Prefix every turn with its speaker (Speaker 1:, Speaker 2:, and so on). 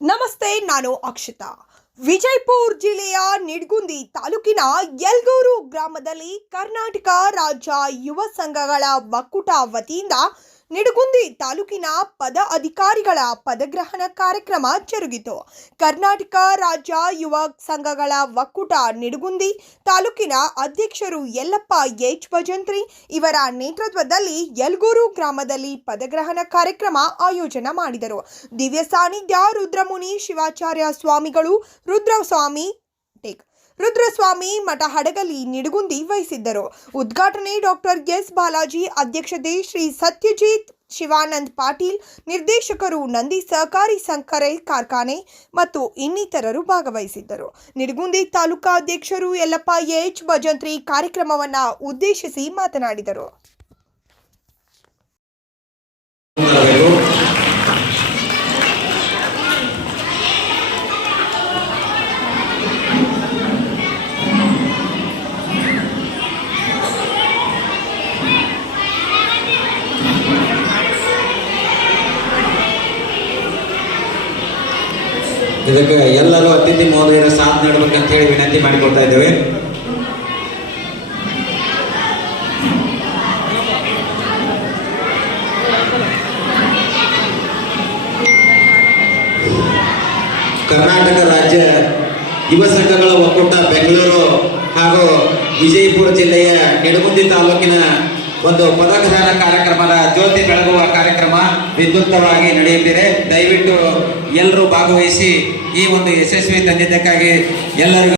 Speaker 1: ನಮಸ್ತೆ, ನಾನು ಅಕ್ಷತಾ. ವಿಜಯಪುರ ಜಿಲ್ಲೆಯ ನಿಡ್ಗುಂದಿ ತಾಲೂಕಿನ ಯಲ್ಗೂರು ಗ್ರಾಮದಲ್ಲಿ ಕರ್ನಾಟಕ ರಾಜ್ಯ ಯುವ ಸಂಘಗಳ ಒಕ್ಕೂಟ ವತಿಯಿಂದ ನಿಡಗುಂದಿ ತಾಲೂಕಿನ ಪದ ಅಧಿಕಾರಿಗಳ ಪದಗ್ರಹಣ ಕಾರ್ಯಕ್ರಮ ಜರುಗಿತು. ಕರ್ನಾಟಕ ರಾಜ್ಯ ಯುವ ಸಂಘಗಳ ಒಕ್ಕೂಟ ನಿಡಗುಂದಿ ತಾಲೂಕಿನ ಅಧ್ಯಕ್ಷರು ಯಲ್ಲಪ್ಪ ಎಚ್ ಭಜಂತ್ರಿ ಇವರ ನೇತೃತ್ವದಲ್ಲಿ ಯಲ್ಗೂರು ಗ್ರಾಮದಲ್ಲಿ ಪದಗ್ರಹಣ ಕಾರ್ಯಕ್ರಮ ಆಯೋಜನೆ ಮಾಡಿದರು. ದಿವ್ಯ ಸಾನ್ನಿಧ್ಯ ರುದ್ರಮುನಿ ಶಿವಾಚಾರ್ಯ ಸ್ವಾಮಿಗಳು ರುದ್ರಸ್ವಾಮಿ ಟೇಕ್ ರುದ್ರಸ್ವಾಮಿ ಮಠ ಹಡಗಲಿ ನಿಡುಗುಂದಿ ವಹಿಸಿದ್ದರು. ಉದ್ಘಾಟನೆ ಡಾಕ್ಟರ್ ಎಸ್. ಬಾಲಾಜಿ, ಅಧ್ಯಕ್ಷತೆ ಶ್ರೀ ಸತ್ಯಜಿತ್ ಶಿವಾನಂದ್ ಪಾಟೀಲ್, ನಿರ್ದೇಶಕರು ನಂದಿ ಸಹಕಾರಿ ಸಂಕರೆ ಕಾರ್ಖಾನೆ ಮತ್ತು ಇನ್ನಿತರರು ಭಾಗವಹಿಸಿದ್ದರು. ನಿಡಗುಂದಿ ತಾಲೂಕಾ ಅಧ್ಯಕ್ಷರು ಯಲ್ಲಪ್ಪ ಎಚ್. ಭಜಂತ್ರಿ ಕಾರ್ಯಕ್ರಮವನ್ನು ಉದ್ದೇಶಿಸಿ ಮಾತನಾಡಿದರು.
Speaker 2: ಇದಕ್ಕೆ ಎಲ್ಲರೂ ಅತಿಥಿ ಮಹೋದಯರ ಸಾಥ್ ನೀಡಬೇಕಂತ ಹೇಳಿ ವಿನಂತಿ ಮಾಡಿಕೊಳ್ತಾ ಇದ್ದೇವೆ. ಕರ್ನಾಟಕ ರಾಜ್ಯ ಯುವ ಸಂಘಗಳ ಒಕ್ಕೂಟ ಬೆಂಗಳೂರು ಹಾಗೂ ವಿಜಯಪುರ ಜಿಲ್ಲೆಯ ನೆಡಗುಂದಿ ತಾಲೂಕಿನ ಒಂದು ಪದಗ್ರಹಣ ಕಾರ್ಯಕ್ರಮದ ಜ್ಯೋತಿ ಬೆಳಗುವ ಕಾರ್ಯಕ್ರಮ ವಿದ್ಯುಕ್ತವಾಗಿ ನಡೆಯುತ್ತಿದೆ. ದಯವಿಟ್ಟು ಎಲ್ಲರೂ ಭಾಗವಹಿಸಿ ಈ ಒಂದು ಯಶಸ್ವಿ ತಂದಿದ್ದಕ್ಕಾಗಿ ಎಲ್ಲರಿಗೂ